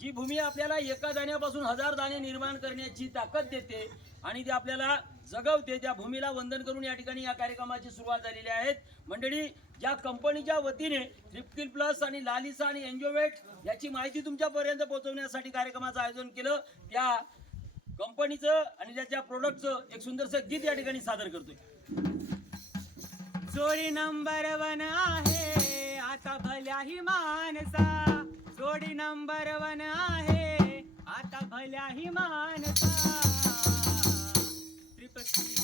जी भूमी आपल्याला एका दाण्यापासून हजार दाणे निर्माण करण्याची ताकद देते आणि ती आपल्याला जगवते त्या भूमीला वंदन करून या ठिकाणी या कार्यक्रमाची सुरुवात झालेली आहे. मंडळी ज्या कंपनीच्या वतीने फ्लिपकिल प्लस आणि लालिसा आणि एन्जोवेट याची माहिती तुमच्यापर्यंत पोहोचवण्यासाठी कार्यक्रमाचं आयोजन केलं त्या कंपनीचं आणि त्याच्या प्रोडक्टचं एक सुंदरसं गीत या ठिकाणी सादर करतोय. चोरी नंबर वन आहे आता भल्याही माणसा. जोडी नंबर वन आहे. आता भल्याही माणसा त्रिपक्षी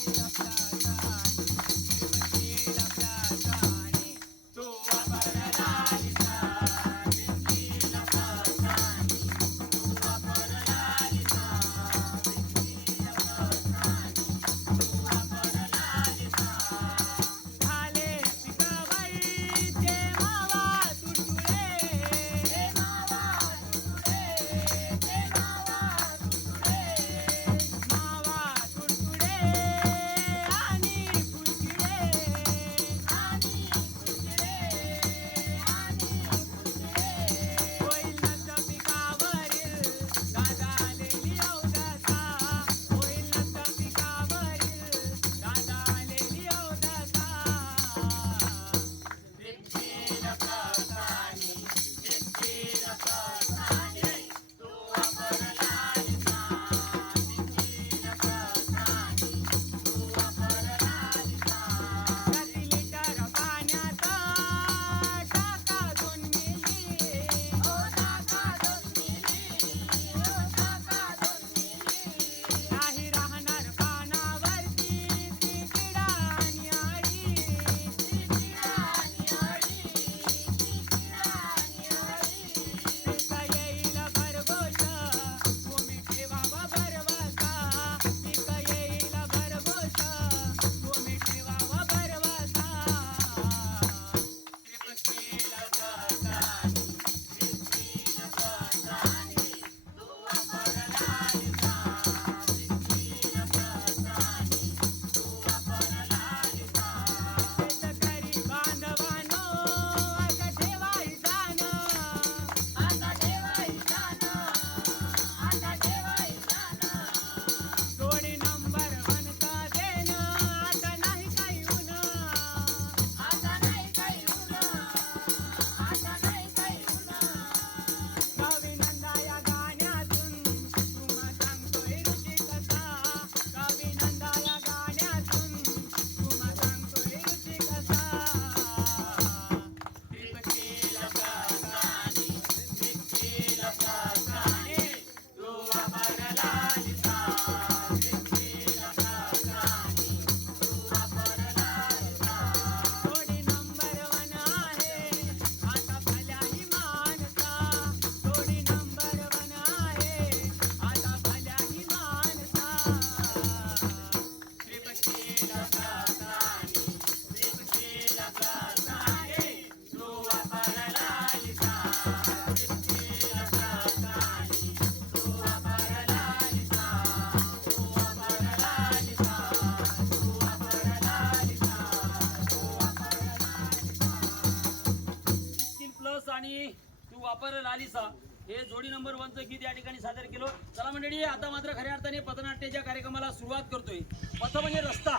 स्किल आणि तू वापर लालिसा. हे जोडी नंबर वनचं गीत या ठिकाणी सादर केलं. चला मंडळी आता मात्र खऱ्या अर्थाने पथनाट्याच्या कार्यक्रमाला सुरुवात करतोय. पथ म्हणजे रस्ता.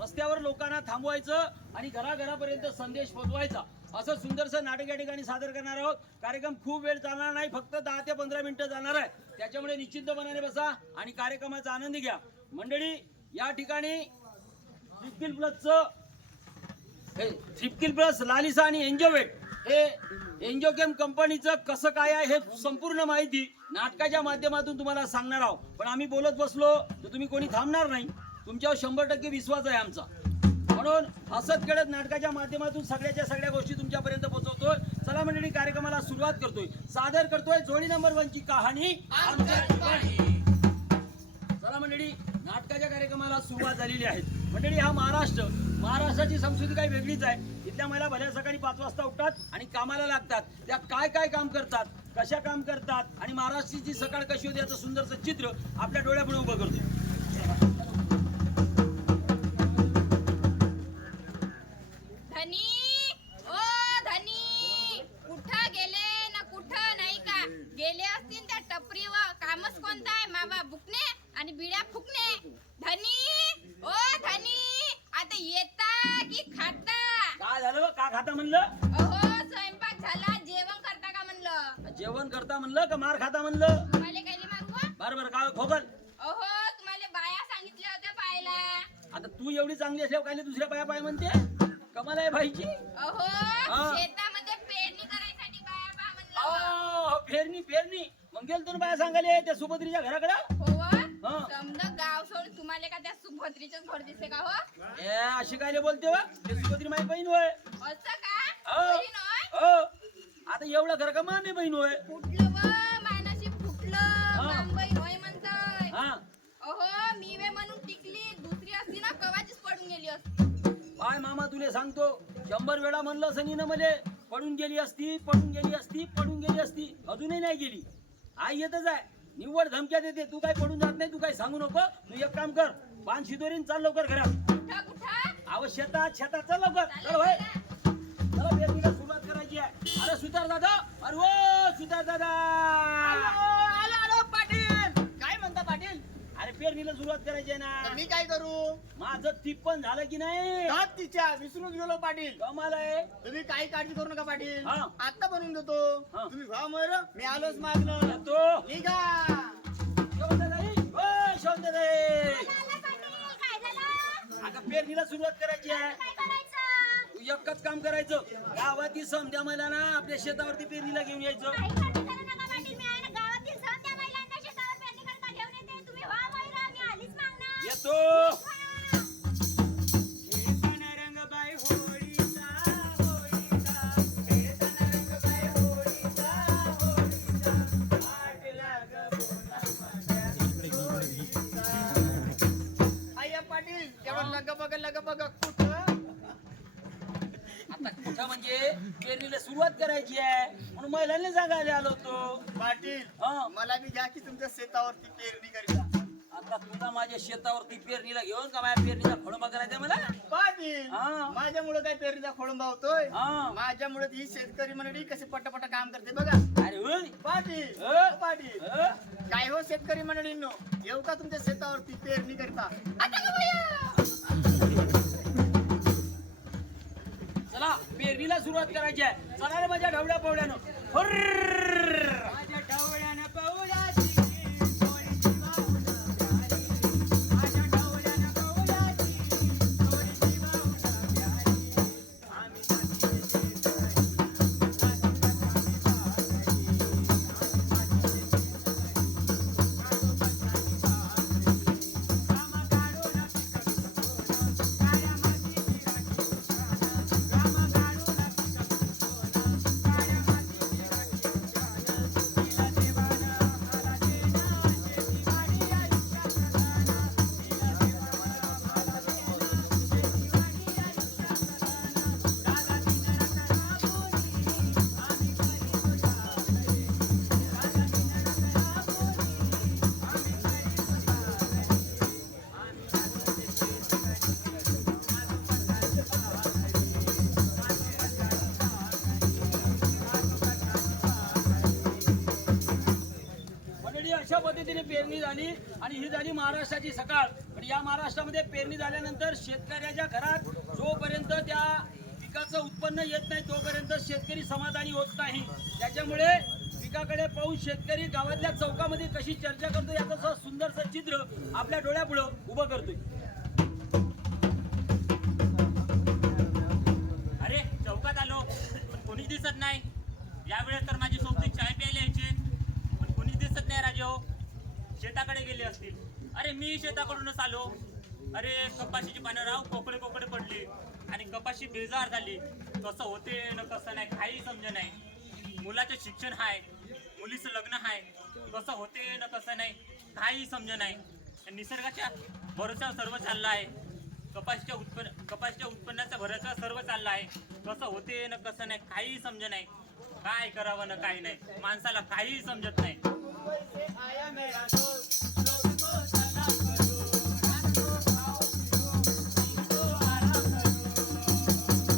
रस्त्यावर लोकांना थांबवायचं आणि घराघरापर्यंत संदेश पोचवायचा. असं सुंदरसं नाटक या ठिकाणी सादर करणार आहोत. कार्यक्रम खूप वेळ चालणार नाही फक्त दहा ते पंधरा मिनिटं जाणार आहे. त्याच्यामुळे निश्चितपणाने बसा आणि कार्यक्रमाचा आनंद घ्या. मंडळी या ठिकाणी फ्लिपकिल प्लसचं हे प्लस लालिसा आणि एन्जोवेट हे एन्जोकेम कंपनीचं कसं काय आहे हे संपूर्ण माहिती नाटकाच्या माध्यमातून तुम्हाला सांगणार आहोत. पण आम्ही बोलत बसलो तर तुम्ही कोणी थांबणार नाही. तुमच्यावर शंभर टक्के विश्वास आहे आमचा. म्हणून हसत खेळत नाटकाच्या माध्यमातून सगळ्याच्या सगळ्या गोष्टी तुमच्यापर्यंत पोहोचवतोय. चला मंडळी कार्यक्रमाला सुरुवात करतोय. सादर करतोय जोडी नंबर वनची कहाणी चला मंडळी नाटकाच्या कार्यक्रमाला सुरुवात झालेली आहे. मंडळी हा महाराष्ट्र महाराष्ट्राची संस्कृती काही वेगळीच आहे. इथल्या महिला भल्या सकाळी पाच वाजता उठतात आणि कामाला लागतात. त्या काय काय काम करतात? कशा काम करतात? आणि महाराष्ट्राची सकाळ कशी होती याचं सुंदरचं चित्र आपल्या डोळ्यापुढे उभं करतो म्हणलं? अहो स्वयंपाक झाला. जेवण करता का म्हणलं? जेवण करता म्हणलं का मार खाता म्हणलं? तुम्हाला काही मागू का? बरं बरं काय खोकल अहो तुम्हाला बाया सांगितल्या होत्या पाहायला. आता तू एवढी चांगली असल्यावर काय दुसऱ्या पाया पाय म्हणते? कमाल आहे अहो हा. शेतामध्ये पेरणी करायसाठी बाया पहा म्हणलं. अहो, फेरणी फेरणी मग गेलतो ना बाया सांगायला त्या सुभद्रीच्या घराकडं? हो? हा. समजा गाव सोड तुम्हाला का त्या सुभद्रीचंच घर का हो? ए अशी काय बोलते वा? ते सुभद्री माझी बहीण होय. असं हो. आता एवढं घर का मामी बहीण होय? फुटलं व मायनाशी फुटलं. मांबई होय म्हणतोय. हा. अहो मी वे म्हणून टिकली दुसरी असती ना कवाचीच पडून गेली असती. काय मामा तुले सांगतो शंभर वेळा म्हणलं सनी ना मले पडून गेली असती पडून गेली असती पडून गेली असती अजूनही नाही गेली. आई येतच आहे. निव्वळ धमक्या देते तू काय पडून जात नाही तू काय सांगू नको. तू एक काम कर पान शिदोरीन चाल लवकर घरात. कुठं कुठं आव शेतात शेतात चल लवकर. चल भाई दादा अरे ओ दादा. आलो आलो पाटील. काय म्हणता पाटील? अरे पेरणीला सुरुवात करायची आहे तर ना मी काय करू? माझं तिप्पन झालं की नाही? दात तिच्या विसरूनच गेलो पाटील. कमाल आहे. तुम्ही काही काळजी करू नका पाटील. हा. आता बनवून देतो. हा. तुम्ही व्हा मर मी आलोच मागणं येतो. निघा. शोभताताई, ओ शोभताताई. काय झालं? आता पेरणीला सुरुवात करायची आहे. काय करायचं? तू एकच काम करायचं. गावातील समजा मला ना आपल्या शेतावरती पेरणीला घेऊन यायचं. पेरणीला सुरुवात करायची आहे म्हणून महिलांनी सांगायला आलो होतो पाटील हा. मला बी घ्या की तुमच्या शेतावरती पेरणी करीता आता तुला माझ्या शेतावरती पेरणीला घेऊन का माझ्या पेरणीचा खोडंबा करायचा मला पाटील हा. माझ्यामुळे काय पेरणीचा खोळंबा होतोय हा. माझ्यामुळे ही शेतकरी मंडळी कशी पटापट काम करते बघा अरे होय. पाटील अ? ओ पाटील अ? काय हो शेतकरी मंडळींनो येऊ का तुमच्या शेतावरती पेरणी करता आता का बया? पेरणीला सुरुवात करायची आहे. चला रे माझ्या ढवड्या पवड्यानं. अशा पद्धतीने पेरणी झाली आणि ही झाली महाराष्ट्राची सकाळ. पण या महाराष्ट्रामध्ये पेरणी झाल्यानंतर शेतकऱ्याच्या घरात जोपर्यंत त्या पिकाचं उत्पन्न येत नाही तोपर्यंत शेतकरी समाधानी होत नाही. त्याच्यामुळे पिकाकडे पाहून शेतकरी गावातल्या चौकामध्ये कशी चर्चा करतो याचं असं सुंदरसं चित्र आपल्या डोळ्यापुढं उभं करतोय. शेताकडे गेले असतील. अरे मी शेताकडूनच आलो. अरे कपाशीची पानं राव कोकडे कोकडे पडली. आणि कपाशी बेजार झाली. कसं होते न कसं नाही काही समज नाही. मुलाचं शिक्षण आहे मुलीचं लग्न आहे कसं होते न कसं नाही काही समज नाही. निसर्गाच्या भरोसा सर्व चाललं आहे. कपाशीच्या उत्पन्न कपाशीच्या उत्पन्नाचा भराचा सर्व चाललं आहे. कसं होते न कसं नाही काही समज नाही. काय करावं ना काही नाही. माणसाला काहीही समजत नाही.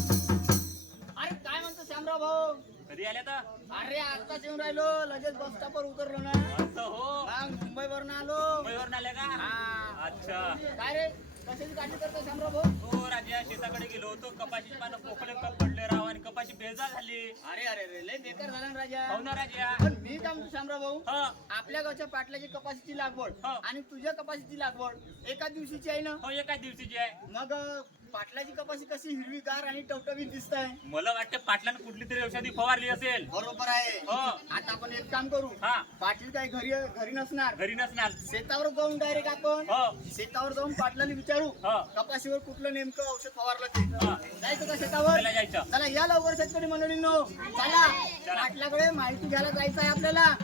अरे काय म्हणतो श्यामराव भाऊ? कधी आल्या तर अरे आता येऊन राहिलो लगेच बस स्टॉपवर उतरलो ना. असं हो? मुंबई वरून आलो. मुंबईवरून आल्या का? हा. अच्छा. काय रे? कशाची काळजी करता शामराव भाऊ? हो राजा शेताकडे गेलो होतो. कपाशी पानं पोकळे कप पडले राव आणि कपाशी बेजार झाली. अरे अरे अरे लय बेकार झाला ना राजा. हो ना राजा. पण मी काय म्हणतो शामराव भाऊ? हा. आपल्या गावच्या पाटलाची कपाशीची लागवड हा. आणि तुझ्या कपाशीची लागवड एका दिवशीची आहे ना? हो एका दिवशीची आहे. मग अं, पाटलाची कपाशी कशी हिरवीगार आणि टवटवीत दिसत आहे. मला वाटतं पाटलानं कुठली तरी औषधी फवारली असेल. बरोबर आहे. हो. आता आपण एक काम करू. हा. पाटील काय घरी घरी नसणार. घरी नसणार. शेतावर जाऊन डायरेक्ट आपण हो. शेतावर जाऊन पाटलाला विचारू. हो. कपाशीवर कुठलं नेमकं औषध फवारलं ते. जायचं का शेतावर? चला जायचं. चला या लवकर शेतकरी मंडळींनो. चला. पाटलाकडे माहिती घ्यायला जायचं आहे आपल्याला.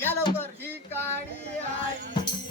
या लवकर. ही काळी आई.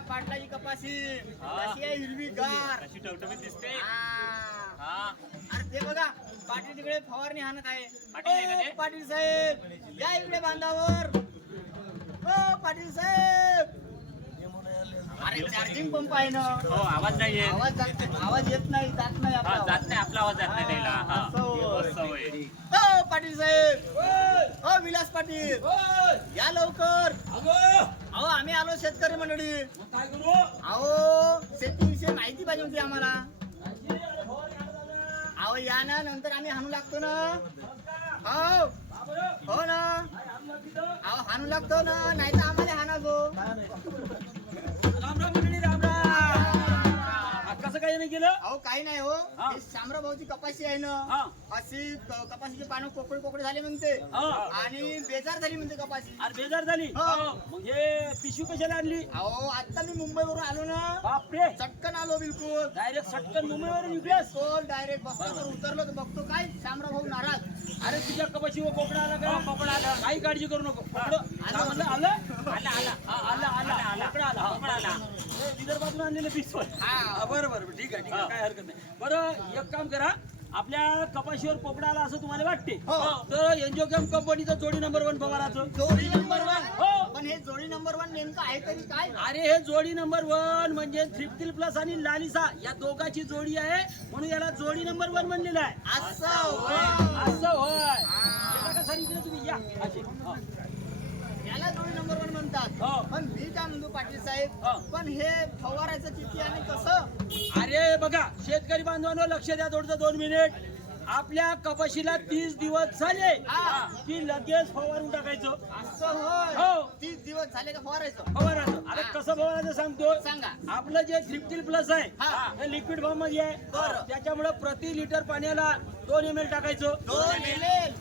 पाटलाची कपाशी. हा. कशी आहे हिरवीगार कशी टवटवीत दिसते. हा. हा. अरे ते बघा पाटील तिकडे फवारणी हाणत आहे. पाटील आहे का ओ, ते? पाटील साहेब या इकडे बांधावर. ओ पाटील साहेब. अरे चार्जिंग पंप आहे ना. हो आवाज नाही येत. आवाज जात आवाज येत नाही जात नाही हा आपला. जात. नाही आपला आवाज जात नाही त्याला. हा. असं होय. असं होय. ओ पाटील साहेब. ओ विलास पाटील. या लवकर. अहो आम्ही आलो शेतकरी मंडळी. काय करू? अहो शेतीविषयी माहिती पाहिजे होती आम्हाला. अहो या ना नंतर आम्ही हाणू लागतो ना. हो. हो ना. अहो हाणू लागतो ना नाही तर आम्हाला हाना नाही केलं? अहो काही नाही हो. हा. हे शामराव भाऊची कपाशी आहे ना. अशी क- कपाशीचे पानं कोकडे कोकडे झाले म्हणते हा. आणि बेजार झाली म्हणते कपाशी. अरे बेजार झाली? हो. मग हे पिशवी कशाला आणली? अहो आता मी मुंबईवरून आलो ना. बापरे. चटकन आलो बिलकुल. डायरेक्ट सटकन मुंबईवरून निघलास डायरेक्ट बसल्यावर उतरलो तर बघतो काय. शामराव भाऊ नाराज. अरे तुझ्या कपाशी व कोकडा आला का? कोकडा आला. काही काळजी करू नको. कोकडं आलं. आलं आलं आला? आला हा, आला आला. आला. कोकडा आला. कोकडा आला. हे विदर्भातून आणलेले पिस्तूल हा. बरं बरं ठीक आहे ठीक आहे. हा. काय हरकत नाही. बरं एक काम करा. आपल्या कपाशीवर पोपडा आला असं तुम्हाला वाटते? हो. तर एनजिओकेम कंपनीचं जोडी नंबर वन पवाराचं जोडी नंबर वन. हो पण हे जोडी नंबर वन नेमकं आहे तरी काय अरे हे जोडी नंबर वन म्हणजे थ्रिप्टिल प्लस आणि लालिसा या दोघांची जोडी आहे म्हणून याला जोडी नंबर वन म्हणलेलं आहे असं होय. असं होय हा. येता का सर इकडे तुम्ही या अशी. हा. याला जोडी नंबर वन म्हणतात हो. पण मी काय म्हणतो पाटील साहेब हो. पण हे फवारायचं किती आणि कसं अरे बघा शेतकरी बांधवांनो लक्ष द्या थोडस दोन मिनिट आपल्या कपाशीला तीस दिवस झाले. की लगेच फवारून टाकायचं हो. तीस दिवस झाले का फवारायचं आता हा. कसं फवारायचं सांगतो सांगा आपलं जे थ्रिप्टिल प्लस आहे लिक्विड फॉर्ममध्ये आहे. त्याच्यामुळे प्रति लिटर पाण्याला दोन एम एल टाकायचं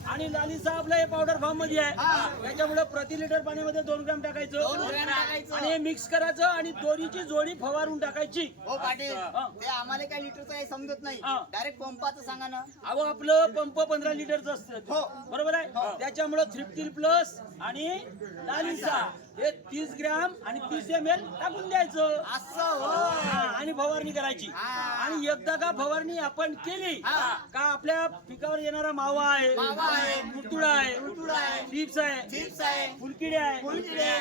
आणि लालीचा आपलं हे पावडर फॉर्ममध्ये हा. आहे त्याच्यामुळे प्रति लिटर पाण्यामध्ये दोन ग्रॅम दोन टाकायचं ग्रॅम टाकायचं. आणि हे मिक्स करायचं आणि दोरीची जोडी फवारून टाकायची हो पाटील हा. ते आम्हाला काय लिटरचं समजत नाही हा. डायरेक्ट पंपाचं सांगा ना अहो आपलं पंप पंधरा लिटरचं हो. असतं बरोबर आहे हो. त्याच्यामुळे थ्रिप्टिल प्लस आणि लालिसा हे तीस ग्रॅम आणि तीस एम एल टाकून द्यायचं. असं हा, आणि फवारणी करायची. आणि एकदा का फवारणी आपण केली. का आपल्या पिकावर येणारा मावा आहे मावा आहे. चिप्स आहे फुलकिडे आहे.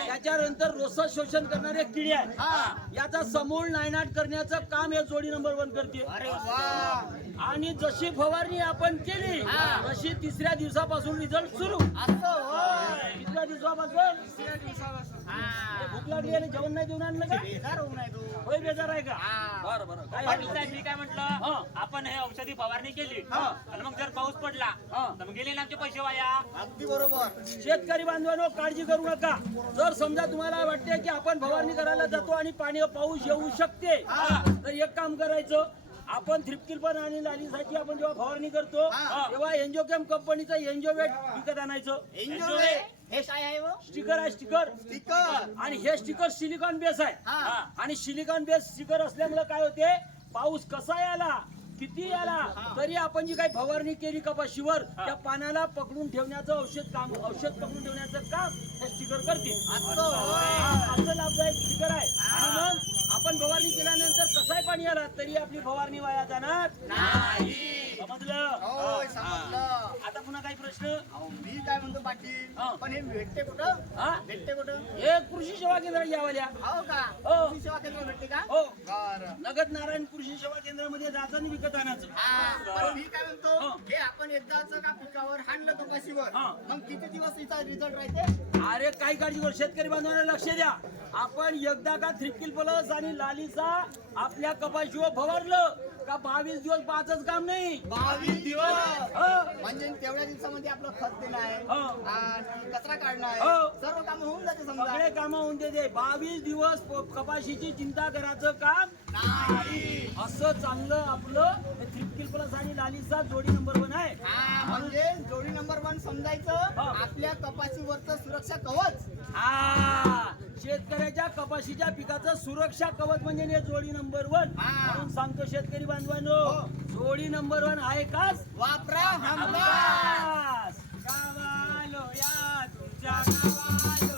त्याच्यानंतर रोसर शोषण करणारे किडे आहे हा. याचा समूळ नायनाट करण्याचं काम हे जोडी नंबर वन करते. आणि जशी फवारणी आपण केली हा. तशी तिसऱ्या दिवसापासून रिझल्ट सुरू. असं होय तिसऱ्या दिवसापासून तिसऱ्या दिवसापासून हा भूक लागली आणि जेवण नाही देऊन आणलं का? बेजार होऊ नये तू. होय बेजार आहे का? हा. बरं बरं. काय हरकत मी काय म्हटलं? हा. आपण हे औषधी फवारणी केली. हा. आणि मग जर पाऊस पडला हा. तर मग गेले ना आमचे पैसे वाया? अगदी बरोबर. शेतकरी बांधवांनो काळजी करू नका. जर समजा तुम्हाला वाटते की आपण फवारणी करायला जातो आणि पाणी पाऊस येऊ शकते हा. तर एक काम करायचं. आपण थ्रिप्टिल पण आणि लालीसाठी आपण जेव्हा फवारणी करतो हा. तेव्हा एनजिओकेम कंपनीचं एनजिओवेट विकत आणायचं. एन्जॉय हे काय आहे वो स्टिकर आहे स्टिकर. स्टिकर. आणि हे स्टिकर सिलिकॉन बेस आहे. हा. आणि सिलिकॉन बेस स्टिकर असल्यामुळे काय होते? पाऊस कसा याला? किती याला? तरी आपण जी काही फवारणी केली कपाशीवर त्या पाण्याला पकडून ठेवण्याचं औषध काम औषध पकडून ठेवण्याचं काम हे स्टिकर करते असं होय. हा, असं लाभदायक स्टिकर आहे. आणि मग आपण फवारणी केल्यानंतर कसाही पाणी आला तरी आपली फवारणी वाया जाणार नाही. समजलं? होय समजलं. आता पुन्हा काही प्रश्न? अहो, मी काय म्हणतो पाटील हा. पण हे भेटते कुठं? हा. भेटते कुठं? हे कृषी सेवा केंद्र यावाल्या. हो का? हो. कृषी सेवा केंद्र भेटते का? हो. बरं. नगद नारायण कृषी सेवा केंद्रामध्ये जायचं आणि विकत आणायचं. हा, पण मी काय म्हणतो हा. आपण एकदाच का पिकावर हाणलं कपाशीवर हा. मग किती दिवस तिचा रिझल्ट राहते? अरे काही काळजीवर शेतकरी बांधवांना लक्ष द्या. आपण एकदा का थ्रिप्किल प्लस आणि लालीचा आपल्या कपाशीवर फवारलं का बावीस दिवस पाचच काम नाही बावीस दिवस हो. म्हणजे तेवढ्या दिवसामध्ये आपलं खत देणं आहे हो. आणि कचरा काढणं आहे हो. सर्व काम होऊन जाते समजा सगळे काम होऊन देते बावीस दिवस प- कपाशीची चिंता करायचं काम नाही असं चांगलं आपलं प्लस आणि लालीचा जोडी नंबर वन आहे हा, म्हणजे जोडी नंबर वन समजायचं हा. आपल्या कपाशीवरचं सुरक्षा कवच हा शेतकऱ्याच्या कपाशीच्या पिकाचं सुरक्षा कवच म्हणजे हे जोडी नंबर वन हा. म्हणून सांगतो शेतकरी बांधवांनो हो. जोडी नंबर वन आहे काच वापरा हमखास. गावालो या, तुझ्या गावालो या. गावालो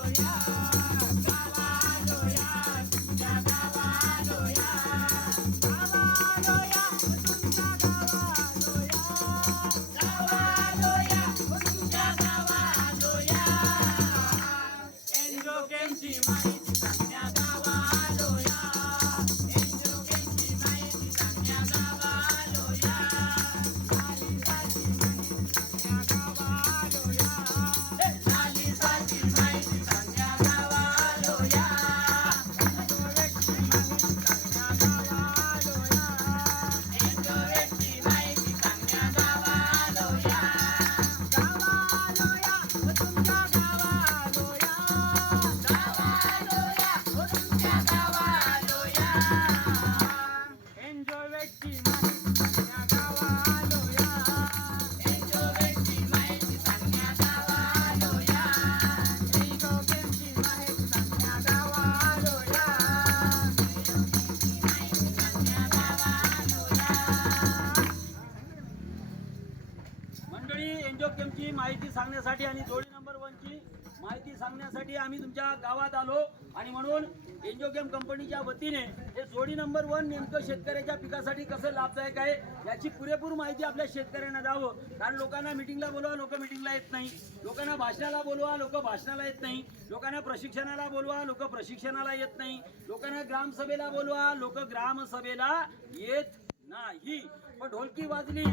मंडळी माहिती सांगण्यासाठी आणि जोडी नंबर वनची माहिती सांगण्यासाठी आम्ही तुमच्या गावात आलो. आणि म्हणून एन्जोकेम कंपनीच्या वतीने हे जोडी नंबर वन नेमकं शेतकऱ्याच्या पिकासाठी कसं लाभदायक आहे याची पुरेपूर माहिती आपल्या शेतकऱ्यांना द्यावं. कारण लोकांना मिटिंगला बोलवा लोक मिटिंगला येत नाही. लोकांना भाषणाला बोलवा लोक भाषणाला येत नाही. लोकांना प्रशिक्षणाला बोलवा लोक प्रशिक्षणाला येत नाही. लोकांना ग्रामसभेला बोलवा लोक ग्रामसभेला येत नाही. पण ढोलकी वाजली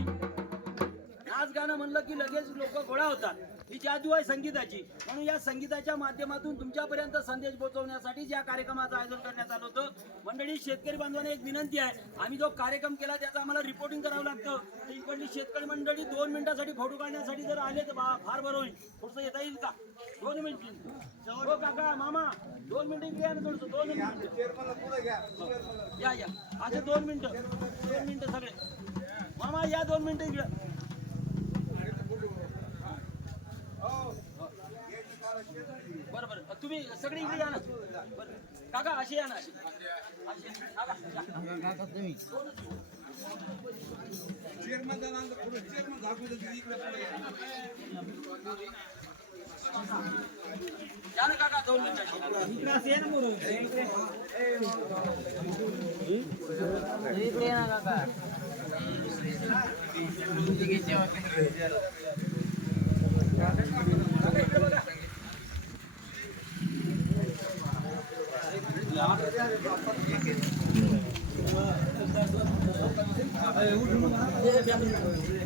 आज गाणं म्हणलं की लगेच लोक गोळा होतात. ही जादू आहे संगीताची. म्हणून या संगीताच्या माध्यमातून तुमच्यापर्यंत संदेश पोहोचवण्यासाठी ज्या कार्यक्रमाचं आयोजन करण्यात आलं होतं मंडळी शेतकरी बांधवांना एक विनंती आहे. आम्ही जो कार्यक्रम केला त्याचं आम्हाला रिपोर्टिंग करावं लागतं. इकडली शेतकरी मंडळी दोन मिनिटासाठी फोटो काढण्यासाठी जर आले तर फार बरं होईल. पुढचं येता येईल का? दोन मिनिट. हो काका मामा दोन मिनिटं घ्या ना थोडंसं. दोन मिनिट. या या. अच्छा दोन मिनिटं. दोन मिनिटं सगळे. मामा या दोन मिनिटं इकडं. तुम्ही सगळी इकडे या ना. काका अशी या ना चेअरमन झाला चेअरमन काका दोन मिनिटं इकडे. इकडे काका. એવું